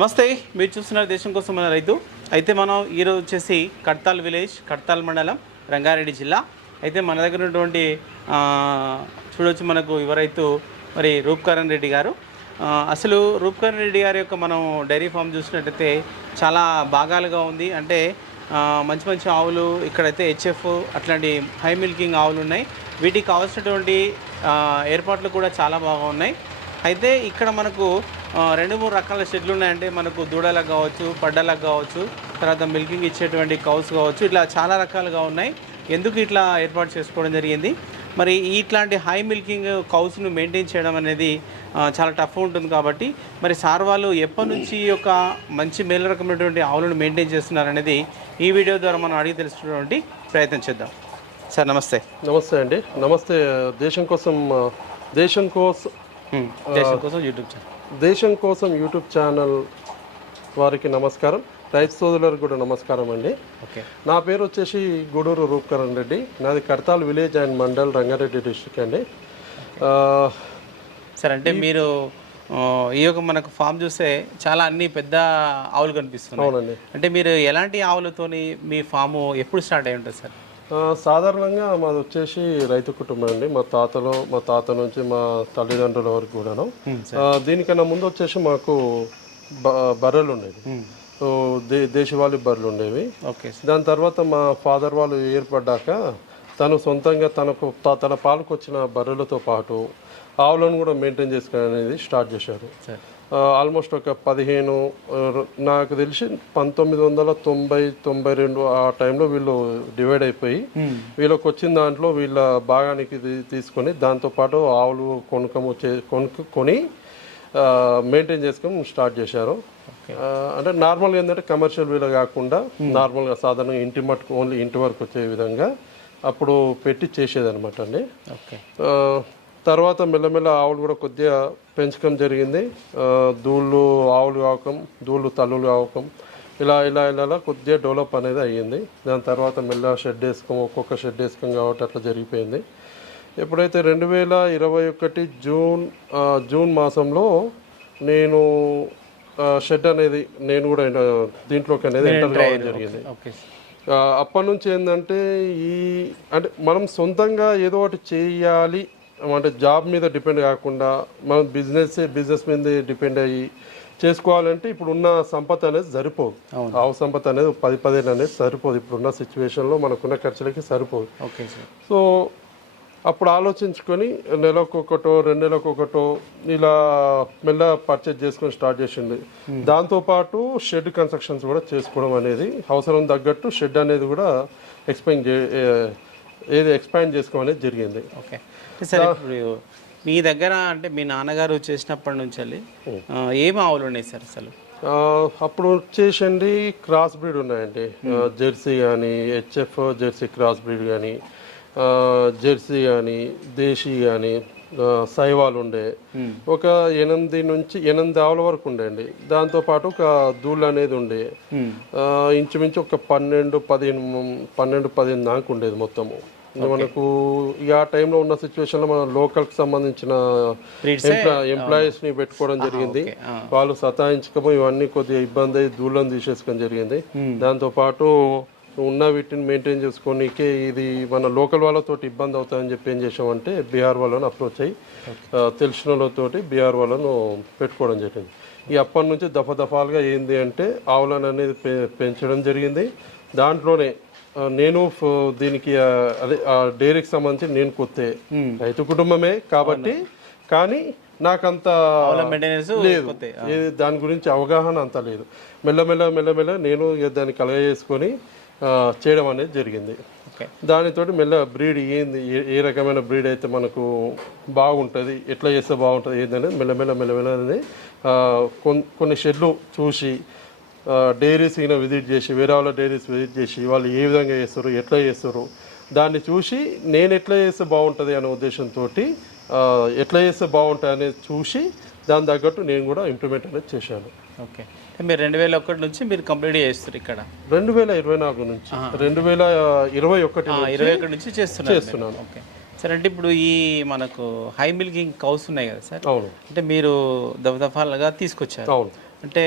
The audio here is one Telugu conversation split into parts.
నమస్తే మీరు చూస్తున్నారు దేశం కోసం మన రైతు. అయితే మనం ఈరోజు వచ్చేసి కడ్తాల్ విలేజ్ కడ్తాల్ మండలం రంగారెడ్డి జిల్లా. అయితే మన దగ్గర ఉన్నటువంటి చూడవచ్చు మనకు యువ రైతు మరి రూప్కరణ్ రెడ్డి గారు. అసలు రూప్కరణ్ రెడ్డి గారి యొక్క మనం డైరీ ఫామ్ చూసినట్టయితే చాలా భాగాలుగా ఉంది. అంటే మంచి మంచి ఆవులు ఇక్కడైతే హెచ్ఎఫ్ అట్లాంటి హై మిల్కింగ్ ఆవులు ఉన్నాయి. వీటికి కావాల్సినటువంటి ఏర్పాట్లు కూడా చాలా బాగా ఉన్నాయి. అయితే ఇక్కడ మనకు రెండు మూడు రకాల షెడ్లు ఉన్నాయంటే మనకు దూడలకు కావచ్చు పడ్డలకు కావచ్చు తర్వాత మిల్కింగ్ ఇచ్చేటువంటి కౌస్ కావచ్చు ఇట్లా చాలా రకాలుగా ఉన్నాయి. ఎందుకు ఇట్లా ఏర్పాటు చేసుకోవడం జరిగింది? మరి ఇట్లాంటి హై మిల్కింగ్ కౌస్ను మెయింటైన్ చేయడం అనేది చాలా టఫ్ ఉంటుంది కాబట్టి మరి సార్ వాళ్ళు ఎప్పటి నుంచి యొక్క మంచి మేలు రకమైనటువంటి ఆవులను మెయింటైన్ చేస్తున్నారు అనేది ఈ వీడియో ద్వారా మనం అడిగి తెలుసుకునేటువంటి ప్రయత్నం చేద్దాం. సార్ నమస్తే. నమస్తే అండి. నమస్తే. దేశం కోసం దేశం కోసం దేశం కోసం యూట్యూబ్ ఛానల్ దేశం కోసం యూట్యూబ్ ఛానల్ వారికి నమస్కారం. రైతు సోదరులకు కూడా నమస్కారం అండి. ఓకే నా పేరు వచ్చేసి గూడూరు రూప్కరణ్ రెడ్డి. నాది Kadthal village and mandal Rangareddy district అండి. సరే అంటే మీరు ఈ యొక్క మనకు ఫామ్ చూస్తే చాలా అన్ని పెద్ద ఆవులు కనిపిస్తున్నాయి. అవునండి. అంటే మీరు ఎలాంటి ఆవులతోని మీ ఫాము ఎప్పుడు స్టార్ట్ అయి ఉంటుంది సార్ సాధారణంగా మాది వచ్చేసి రైతు కుటుంబం అండి. మా తాతలో మా తాత నుంచి మా తల్లిదండ్రుల వరకు కూడాను. దీనికన్నా ముందు వచ్చేసి మాకు బర్రెలు ఉండేవి. సో దే దేశవాళీ బర్రెలు ఉండేవి. దాని తర్వాత మా ఫాదర్ వాళ్ళు ఏర్పడ్డాక తను సొంతంగా తనకు తన పాలకు వచ్చిన బర్రెలతో పాటు ఆవులను కూడా మెయింటైన్ చేసుకుని అనేది స్టార్ట్ చేశారు. ఆల్మోస్ట్ ఒక పదిహేను నాకు తెలిసి పంతొమ్మిది వందల తొంభై తొంభై రెండు ఆ టైంలో వీళ్ళు డివైడ్ అయిపోయి వీళ్ళకి వచ్చిన దాంట్లో వీళ్ళ భాగానికి తీసుకొని దాంతోపాటు ఆవులు కొనుకము చే కొనుక్కు కొని మెయింటైన్ చేసుకొని స్టార్ట్ చేశారు. అంటే నార్మల్గా ఏంటంటే కమర్షియల్ వీలు కాకుండా నార్మల్గా సాధారణంగా ఇంటి మట్టుకు ఓన్లీ ఇంటి వరకు వచ్చే విధంగా అప్పుడు పెట్టి చేసేదన్నమాట అండి. తర్వాత మెల్లమెల్ల ఆవులు కూడా కొద్దిగా పెంచడం జరిగింది. దూళ్ళు ఆవులు కావకం దూళ్ళు తల్లులు కావకం ఇలా ఇలా ఇలా కొద్దిగా డెవలప్ అనేది అయ్యింది. దాని తర్వాత మెల్ల షెడ్ వేసుకోం ఒక్కొక్క షెడ్ వేసుకోం కాబట్టి అట్లా జరిగిపోయింది. ఎప్పుడైతే రెండు వేల ఇరవై ఒకటి జూన్ జూన్ మాసంలో నేను షెడ్ అనేది నేను కూడా దీంట్లోకి అనేది ఎంటర్ కావడం జరిగింది. అప్పటి నుంచి ఏంటంటే ఈ అంటే మనం సొంతంగా ఏదో ఒకటి చేయాలి అంటే జాబ్ మీద డిపెండ్ కాకుండా మనం బిజినెస్ బిజినెస్ మీద డిపెండ్ అయ్యి చేసుకోవాలంటే ఇప్పుడు ఉన్న సంపద అనేది సరిపోదు. ఆవు సంపద అనేది పది పదిహేను అనేది సరిపోదు. ఇప్పుడున్న సిచ్యువేషన్లో మనకున్న ఖర్చులకి సరిపోదు. Okay sir. సో అప్పుడు ఆలోచించుకొని నెలకు ఒకటో రెండు నెలలకు ఒకటో ఇలా మెల్ల పర్చేజ్ చేసుకొని స్టార్ట్ చేసింది. దాంతోపాటు షెడ్ కన్స్ట్రక్షన్స్ కూడా చేసుకోవడం అనేది అవసరం తగ్గట్టు షెడ్ అనేది కూడా ఎక్స్పాండ్ ఏది ఎక్స్పాండ్ చేసుకోవడం అనేది జరిగింది. ఓకే. సార్. ఇప్పుడు మీ దగ్గర అంటే మీ నాన్నగారు చేసినప్పటి నుంచి వెళ్ళి ఆ, ఏం ఆవులు ఉన్నాయి సార్ అసలు? అప్పుడు వచ్చేసండి క్రాస్ బ్రీడ్ ఉన్నాయండి. ఆ, జెర్సీ కానీ హెచ్ఎఫ్ జెర్సీ క్రాస్ బ్రీడ్ కానీ జెర్సీ కానీ దేశీ కానీ సైవాల్ ఉండే. ఒక ఎనిమిది నుంచి ఎనిమిది ఆవుల వరకు ఉండేయండి. దాంతోపాటు ఒక దూళ్ళు అనేది ఉండే. ఇంచుమించు ఒక పన్నెండు పదిహేను పన్నెండు పదిహేను దాకా ఉండేది మొత్తము. మనకు ఆ టైంలో ఉన్న సిచ్యువేషన్లో మన లోకల్కి సంబంధించిన Breeds ఎంప్లాయీస్ని పెట్టుకోవడం జరిగింది. వాళ్ళు సతాయించకపోయి ఇవన్నీ కొద్దిగా ఇబ్బంది అయ్యి దూళ్ళని తీసేసుకోవడం జరిగింది. దాంతో పాటు ఉన్న వీటిని మెయింటైన్ చేసుకోనికే ఇది మన లోకల్ వాళ్ళతో ఇబ్బంది అవుతుందని చెప్పి ఏం చేసామంటే బీహార్ వాళ్ళని అప్రోచ్ అయ్యి తెలిసిన వాళ్ళతోటి బీహార్ వాళ్ళను పెట్టుకోవడం జరిగింది. ఈ అప్పటి నుంచి దఫ దఫాలుగా ఏంది అంటే ఆవులను అనేది పె- పెంచడం జరిగింది. దాంట్లోనే నేను దీనికి అదే ఆ డైరీకి సంబంధించి నేను కొత్తే. రైతు కుటుంబమే కాబట్టి కానీ నాకంత లేదు. దాని గురించి అవగాహన అంత లేదు. మెల్లమెల్ల మెల్లమెల్ల నేను దాన్ని కలగజేసుకొని చేయడం అనేది జరిగింది. ఓకే. దానితోటి మెల్ల బ్రీడ్ ఏంది ఏ- ఏ రకమైన బ్రీడ్ అయితే మనకు బాగుంటుంది ఎట్లా చేస్తే బాగుంటుంది ఏందనేది మెల్లమెల్ల మెల్లమెల్ల అనేది కొన్ని షెడ్లు చూసి డైరీస్ ఈయన విజిట్ చేసి వేరే వాళ్ళ డైరీస్ విజిట్ చేసి వాళ్ళు ఏ విధంగా చేస్తారు ఎట్లా చేస్తారు దాన్ని చూసి నేను ఎట్లా చేస్తే బాగుంటుంది అనే ఉద్దేశంతో ఎట్లా చేస్తే బాగుంటుంది అనేది చూసి దాని తగ్గట్టు నేను కూడా ఇంప్లిమెంట్ అనేది చేశాను. ఓకే. మీరు రెండు వేల ఒకటి నుంచి మీరు కంప్లీట్ చేస్తారు ఇక్కడ? రెండు వేల ఇరవై నాలుగు నుంచి. రెండు వేల ఇరవై ఒకటి ఇరవై ఒకటి నుంచి చేస్తున్నారు మీరు. చేస్తున్నాను. ఓకే. సార్ అంటే ఇప్పుడు ఈ మనకు హై మిల్కింగ్ కౌస్ ఉన్నాయి కదా సార్? అవును. అంటే మీరు దఫదఫాలుగా తీసుకొచ్చారు. అవును. అంటే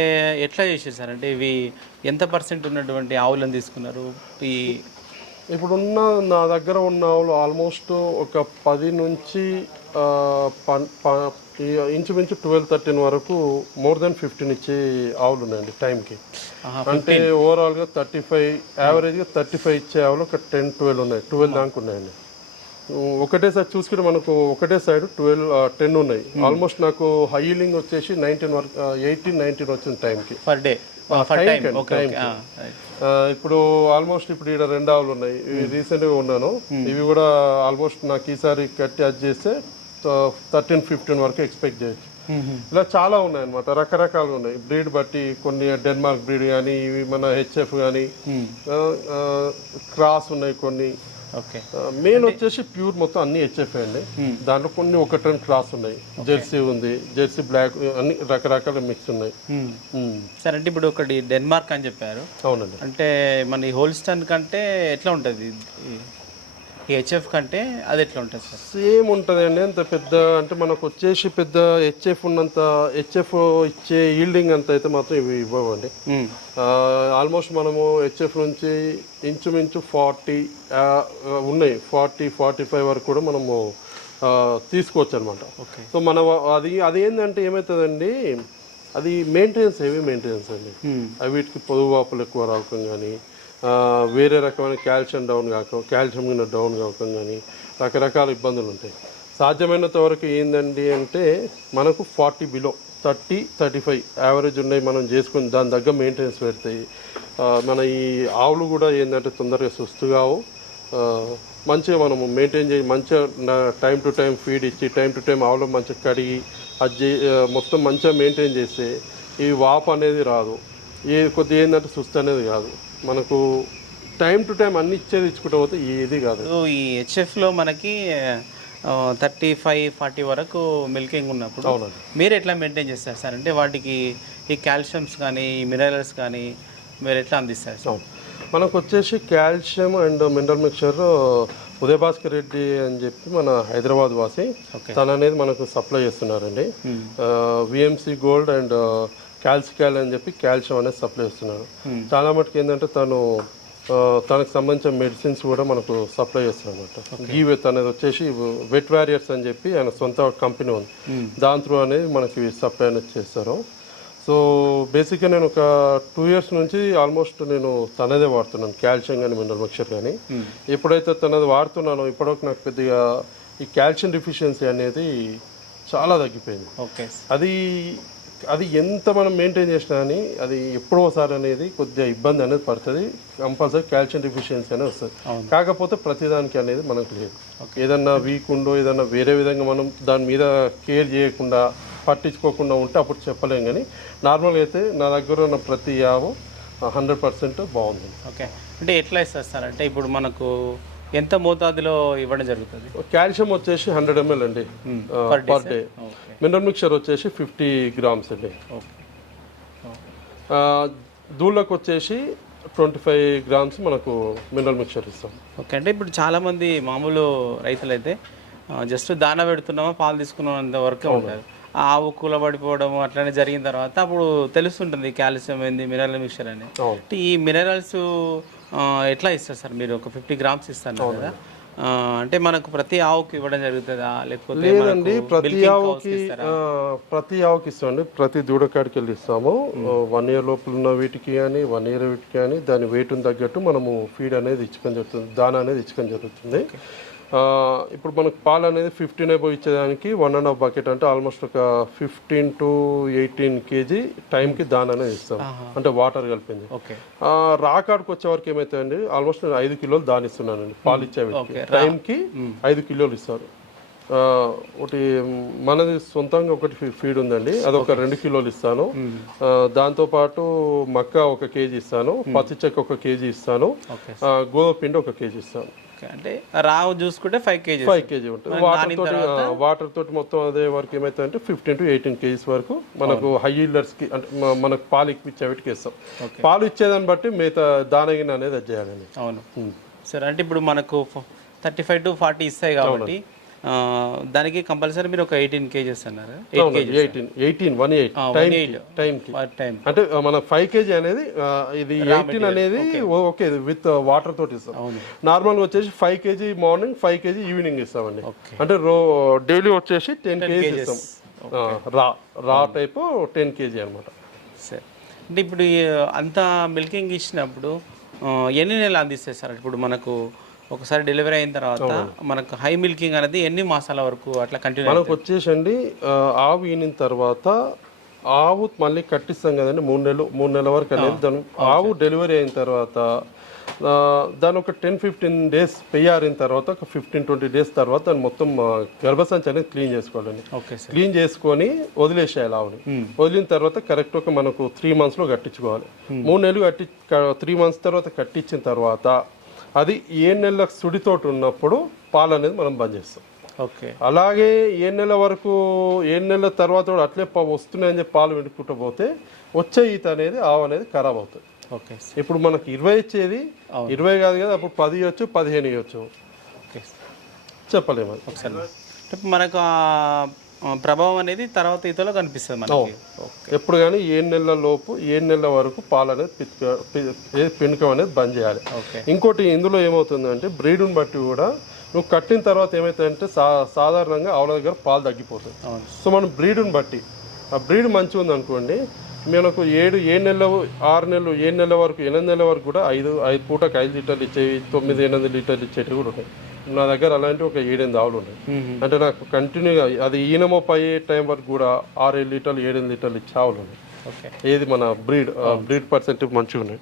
ఎట్లా చేసేది సార్ అంటే ఇవి ఎంత పర్సెంట్ ఉన్నటువంటి ఆవులను తీసుకున్నారు? ఈ ఇప్పుడున్న నా దగ్గర ఉన్న ఆవులు ఆల్మోస్ట్ ఒక పది నుంచి ఇంచుమించు ట్వెల్వ్ థర్టీన్ వరకు మోర్ దెన్ ఫిఫ్టీన్ ఇచ్చే ఆవులు ఉన్నాయండి టైంకి. అంటే ఓవరాల్గా థర్టీ ఫైవ్ యావరేజ్గా థర్టీ ఫైవ్ ఇచ్చే ఆవులు ఒక టెన్ ట్వెల్వ్ ఉన్నాయి. ట్వెల్వ్ దాకా ఉన్నాయండి. ఒకటేసారి చూసుకుంటే మనకు ఒకటే సైడ్ ట్వెల్వ్ టెన్ ఉన్నాయి. ఆల్మోస్ట్ నాకు హైలింగ్ వచ్చేసి నైన్టీన్ వరకు ఎయిటీన్ నైన్టీన్ వచ్చింది టైంకి. Per day. ఆ, ఇప్పుడు ఆల్మోస్ట్ ఇప్పుడు ఇక్కడ రెండు ఆవులు ఉన్నాయి. రీసెంట్గా ఉన్నాను. ఇవి కూడా ఆల్మోస్ట్ నాకు ఈసారి కట్టి అది చేస్తే థర్టీన్ ఫిఫ్టీన్ వరకు ఎక్స్పెక్ట్ చేయొచ్చు. ఇలా చాలా ఉన్నాయి అనమాట రకరకాలు ఉన్నాయి. బ్రీడ్ బట్టి కొన్ని డెన్మార్క్ బ్రీడ్ కానీ ఇవి మన హెచ్ఎఫ్ కానీ క్రాస్ ఉన్నాయి కొన్ని. మెయిన్ వచ్చేసి ప్యూర్ మొత్తం అన్ని హెచ్ఎఫ్ అండి. దాంట్లో కొన్ని ఒకటి రెండు క్రాస్ ఉన్నాయి. జెర్సీ ఉంది. జెర్సీ బ్లాక్ అన్ని రకరకాల మిక్స్ ఉన్నాయి. ఉమ్, సార్ అంటే ఇప్పుడు ఒకటి డెన్మార్క్ అని చెప్పారు. అవునండి. అంటే మన హోల్స్టన్ కంటే ఎట్లా ఉంటుంది? హెచ్ఎఫ్ కంటే అది ఎట్లా ఉంటుంది సార్? సేమ్ ఉంటుంది అండి అంత పెద్ద అంటే మనకు వచ్చేసి పెద్ద హెచ్ఎఫ్ ఉన్నంత హెచ్ఎఫ్ ఇచ్చే ఈల్డింగ్ అంత అయితే మాత్రం ఇవి ఇవ్వవండి. మ్మ్. ఆల్మోస్ట్ మనము హెచ్ఎఫ్ నుంచి ఇంచుమించు ఫార్టీ ఉన్నాయి. ఫార్టీ ఫార్టీ ఫైవ్ వరకు కూడా మనము తీసుకోవచ్చు అనమాట ఓకే సో మన అది అది ఏంటంటే ఏమవుతుందండి అది మెయింటెనెన్స్ హెవీ మెయింటెనెన్స్ అండి. అవి వీటికి పొదుగు వాపులు ఎక్కువ రావటం కానీ వేరే రకమైన కాల్షియం డౌన్ కాక కాల్షియం కింద డౌన్ కావటం కానీ రకరకాల ఇబ్బందులు ఉంటాయి సాధ్యమైనంత వరకు ఏందండి అంటే మనకు forty below thirty thirty five average ఉన్నాయి మనం చేసుకుని దాని దగ్గర మెయింటెనెన్స్ పెడతాయి. మన ఈ ఆవులు కూడా ఏంటంటే తొందరగా సుస్తు కావు. మంచిగా మనము మెయింటైన్ చేసి మంచిగా టైం టు టైం ఫీడ్ ఇచ్చి టైం టు టైం ఆవులు మంచిగా కడిగి అది మొత్తం మంచిగా మెయింటైన్ చేస్తే ఈ వాపు అనేది రాదు. ఏ కొద్దిగా ఏంటంటే సుస్తు అనేది కాదు. మనకు టైం టు టైం అన్ని ఇచ్చేది ఇచ్చుకుంటూ పోతే ఏది కాదు. ఈ హెచ్ఎఫ్లో మనకి థర్టీ ఫైవ్ ఫార్టీ వరకు మిల్కింగ్ ఉన్నప్పుడు మీరు ఎట్లా మెయింటైన్ చేస్తారు సార్? అంటే వాటికి ఈ కాల్షియమ్స్ కానీ ఈ మినరల్స్ కానీ మీరు ఎట్లా అందిస్తారు సార్? మనకు వచ్చేసి calcium and mineral mixture Udaya Bhaskar Reddy అని చెప్పి మన హైదరాబాద్ వాసి. తను అనేది మనకు సప్లై చేస్తున్నారండి. విఎంసి గోల్డ్ అండ్ కాల్సికాల్ అని చెప్పి కాల్షియం అనేది సప్లై చేస్తున్నారు చాలా మటుకు ఏంటంటే తను తనకు సంబంధించిన మెడిసిన్స్ కూడా మనకు సప్లై చేస్తున్నారు అనమాట గీవెత్ అనేది వచ్చేసి వెట్ వారియర్స్ అని చెప్పి ఆయన సొంత కంపెనీ ఉంది. దాని త్రూ అనేది మనకి సప్లై అనేది చేస్తారు. సో బేసిక్గా నేను ఒక టూ ఇయర్స్ నుంచి ఆల్మోస్ట్ నేను తనదే వాడుతున్నాను. కాల్షియం కానీ మినరల్ మిక్చర్ కానీ. ఎప్పుడైతే తనది వాడుతున్నానో ఇప్పటివరకు నాకు పెద్దగా ఈ కాల్షియం డిఫిషియన్సీ అనేది చాలా తగ్గిపోయింది. ఓకే అది అది ఎంత మనం మెయింటైన్ చేసినా అని అది ఎప్పుడో ఒకసారి అనేది కొద్దిగా ఇబ్బంది అనేది పడుతుంది. కంపల్సరీ కాల్షియం డిఫిషియన్సీ అనేది వస్తుంది. కాకపోతే ప్రతిదానికి అనేది మనకు లేదు. ఏదన్నా వీక్ ఉండో ఏదన్నా వేరే విధంగా మనం దాని మీద కేర్ చేయకుండా పట్టించుకోకుండా ఉంటే అప్పుడు చెప్పలేం కానీ నార్మల్గా అయితే నా దగ్గర ఉన్న ప్రతి యావు హండ్రెడ్ పర్సెంట్ బాగుంది. ఓకే. అంటే ఎట్లా ఇస్తారు సార్? అంటే ఇప్పుడు మనకు ఎంత మోతాదులో ఇవ్వడం జరుగుతుంది? కాల్షియం వచ్చేసి హండ్రెడ్ ఎంఎల్ అండి. పర్ డే మినరల్ మిక్చర్ వచ్చేసి ఫిఫ్టీ గ్రామ్స్ అండి. దూళ్ళకు వచ్చేసి ట్వంటీ ఫైవ్ గ్రామ్స్ మనకు మినరల్ మిక్చర్ ఇస్తాం. ఓకే అంటే ఇప్పుడు చాలామంది మామూలు రైతులు అయితే జస్ట్ దాన పెడుతున్నామా పాలు తీసుకున్నాం అంత వరకే ఉంటారు. ఆవు కూలబడిపోవడం అట్లనే జరిగిన తర్వాత అప్పుడు తెలుస్తుంటుంది కాల్షియం ఏంది మినరల్ మిక్చర్ అని. ఈ మినరల్స్ ఎట్లా ఇస్తారు సార్? మీరు ఒక ఫిఫ్టీ గ్రామ్స్ ఇస్తారు కదా? అంటే మనకు ప్రతి ఆవుకి ఇవ్వడం జరుగుతుందా? లేకపోతే లేదండి ప్రతి ఆవుకి ప్రతి ఆవుకి ఇస్తామండి. ప్రతి దూడకాడికి వెళ్ళి ఇస్తాము. వన్ ఇయర్ లోపల ఉన్న వీటికి కానీ వన్ ఇయర్ వీటికి కానీ దాని వెయిట్ని తగ్గట్టు మనము ఫీడ్ అనేది ఇచ్చడం జరుగుతుంది దాన అనేది ఇచ్చడం జరుగుతుంది. ఇప్పుడు మనకు పాలు అనేది ఫిఫ్టీన్ అయిపో ఇచ్చేదానికి వన్ అండ్ హాఫ్ బకెట్ అంటే ఆల్మోస్ట్ ఒక ఫిఫ్టీన్ టు ఎయిటీన్ కేజీ టైంకి దాన అనేది ఇస్తాం. అంటే వాటర్ కలిపింది. రాకాడికి వచ్చే వరకు ఏమవుతాయండి ఆల్మోస్ట్ నేను ఐదు కిలోలు దాని ఇస్తున్నానండి పాలు ఇచ్చే. టైంకి ఐదు కిలోలు ఇస్తారు. ఒకటి మనది సొంతంగా ఒకటి ఫీడ్ ఉందండి. అదొక రెండు కిలోలు ఇస్తాను. ఆ, దాంతో పాటు మక్క ఒక కేజీ ఇస్తాను. పత్తి చెక్క ఒక కేజీ ఇస్తాను. గోధుమ పిండి ఒక కేజీ ఇస్తాను. ఓకే. అంటే రావు చూసుకుంటే ఫైవ్ కేజీస్ ఫైవ్ కేజీ ఉంటుంది. వాటర్ తోటి వాటర్ తోటి మొత్తం అదే వరకు ఏమైతుందంటే ఫిఫ్టీన్ టు ఎయిటీన్ కేజీస్ వరకు మనకు హై కి అంటే మనకు పాలు ఇప్పించే వీటికి ఇస్తాం పాలు ఇచ్చేదాన్ని బట్టి మిగతా దానగిన అనేది అది చేయాలండి అవును. సరే అంటే ఇప్పుడు మనకు థర్టీ ఫైవ్ టు ఫార్టీ ఇస్తాయి కాబట్టి దానికి కంపల్సరీ మీరు ఒక ఎయిటీన్ కేజెస్ అన్నారు. Eighteen eighteen one eight time అంటే మన ఫైవ్ కేజీ అనేది ఇది ఎయిటీన్ అనేది ఓకే విత్ వాటర్ తోటి ఇస్తాం. నార్మల్గా వచ్చేసి five KG morning five KG evening ఇస్తామండి. అంటే రో డైలీ వచ్చేసి టెన్ కేజీ ఇస్తాం. రా రా టైప్ టెన్ కేజీ అనమాట సరే. అంటే ఇప్పుడు అంత మిల్కింగ్ ఇచ్చినప్పుడు ఎన్ని నెలలు అందిస్తాయి సార్? ఇప్పుడు మనకు ఒకసారి డెలివరీ అయిన తర్వాత మనకు హై మిల్కింగ్ అనేది ఎన్ని మాసాల వరకు అట్లా కంటిన్యూ మనకు వచ్చేసండి ఆవు ఈనిన తర్వాత ఆవు మళ్ళీ కట్టిస్తాం కదండి మూడు నెలలు మూడు నెలల వరకు అనేది దాని ఆవు డెలివరీ అయిన తర్వాత దాని ఒక టెన్ ఫిఫ్టీన్ డేస్ పెయ్యారిన తర్వాత ఒక ఫిఫ్టీన్ ట్వంటీ డేస్ తర్వాత దాన్ని మొత్తం గర్భసంచి అనేది క్లీన్ చేసుకోవాలండి. క్లీన్ చేసుకొని వదిలేసేయాలి ఆవుని. వదిలిన తర్వాత కరెక్ట్ ఒక మనకు త్రీ మంత్స్లో కట్టించుకోవాలి. మూడు నెలలు కట్టి త్రీ మంత్స్ తర్వాత కట్టించిన తర్వాత అది ఏ నెలల సుడితోటి ఉన్నప్పుడు పాలు అనేది మనం బంద్ చేస్తాం. ఓకే. అలాగే ఏ నెల వరకు ఏ నెలల తర్వాత కూడా అట్లే వస్తున్నాయని చెప్పి పాలు వినుకుంటూ పోతే వచ్చే ఈత అనేది ఆవు అనేది ఖరాబ్ అవుతుంది. ఓకే. ఇప్పుడు మనకి ఇరవై ఇచ్చేది ఇరవై కాదు కదా అప్పుడు పది ఇవ్వచ్చు పదిహేను ఇవ్వచ్చు. ఓకే. చెప్పలేము. ఒకసారి. మనకు ప్రభావం అనేది తర్వాత ఈతలో కనిపిస్తుంది మనకి. ఎప్పుడు కానీ ఏ నెలల లోపు ఏ నెలల వరకు పాలు అనేది పితుక పి- ఏ పినుకం అనేది బంద్ చేయాలి. ఇంకోటి ఇందులో ఏమవుతుందంటే బ్రీడ్ని బట్టి కూడా నువ్వు కట్టిన తర్వాత ఏమవుతుందంటే సా సాధారణంగా ఆవుల దగ్గర పాలు తగ్గిపోతుంది సో మనం బ్రీడ్ని బట్టి ఆ బ్రీడ్ మంచిగా ఉంది అనుకోండి మనకు ఏడు ఏ నెలలు ఆరు నెలలు ఏ నెలల వరకు ఎనిమిది నెలల వరకు కూడా ఐదు ఐదు పూటకు ఐదు లీటర్లు ఇచ్చేవి తొమ్మిది ఎనిమిది లీటర్లు ఇచ్చేవి కూడా ఉన్నాయి నా దగ్గర అలాంటి ఒక ఏడెనిమిది ఆవులు ఉన్నాయి. అంటే నాకు కంటిన్యూగా అది ఈనమో పై టైం వరకు కూడా ఆరు ఏడు లీటర్లు ఏడెనిమిది లీటర్లు ఇచ్చే ఆవులు ఉన్నాయి. ఓకే. ఏది మన బ్రీడ్ బ్రీడ్ పర్సెంట్ మంచిగా ఉన్నాయి